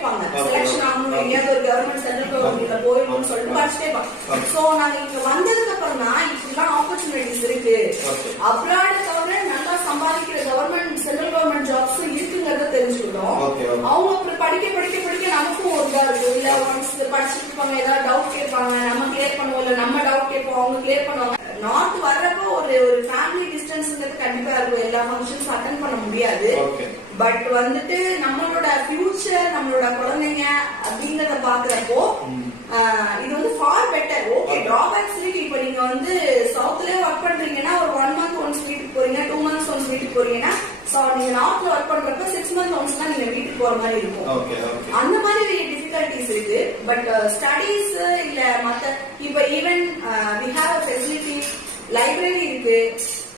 இருப்பாங்க, செலக்ஷன் ஆகணும், எங்கேயாவது ஒரு கவர்மெண்ட் சென்ட்ரல் கவர்மெண்ட்ல போயிடணும்னு சொல்லிட்டு படிச்சுட்டே இருப்பாங்க. சோ நாங்க இங்க வந்ததுக்கு அப்புறம் தான் இப்படிலாம் ஆப்பர்ச்சுனிட்டிஸ் இருக்கு, அப்ராட தவிர நல்லா சம்பாதிக்கிற கவர்மெண்ட் சென்ட்ரல் கவர்மெண்ட் ஜாப்ஸ் இருக்குங்கிறத தெரிஞ்சுக்கிட்டோம். அவங்க அப்புறம் படிக்க படிக்க படிக்க நமக்கும் ஒரு இதா இருக்கும். இல்ல ஒன்ஸ் படிச்சுட்டு இருப்பாங்க, ஏதாவது டவுட் கேட்பாங்க, நம்ம கிளியர் பண்ணுவோம், இல்ல நம்ம டவுட் கேட்போம், அவங்க கிளியர் பண்ணுவாங்க. நார்த் வர்றப்போ ஒரு ஃபேமிலி டிஸ்டன்ஸ்ங்கிறது கண்டிப்பா இருக்கும், எல்லா ஃபங்க்ஷன்ஸ் அட்டென்ட் பண்ண முடியாது. பட் வந்துட்டு நம்மளோட ஃபியூச்சர், நம்மளோட குழந்தைங்க அப்படிங்கறத பாக்குறப்போ இது வந்து ஃபார் பெட்டர். ஓகே, டிராபேக்ஸ் இருக்கு. இப்ப நீங்க வந்து சவுத்லயே ஒர்க் பண்றீங்கன்னா ஒரு 1 month ஒன்ஸ் வீட்டுக்கு போறீங்க, 2 months ஒன்ஸ் வீட்டுக்கு போறீங்கன்னா, சோ நீங்க நார்த்ல ஒர்க் பண்றப்ப 6 months ஒன்ஸ் தான் நீங்க வீட்டுக்கு போற மாதிரி இருக்கும். அந்த மாதிரி டிஃபிகல்டிஸ் இருக்கு. பட் ஸ்டடீஸ் இல்ல மத்த இப்ப even we have a facility, library இருக்கு,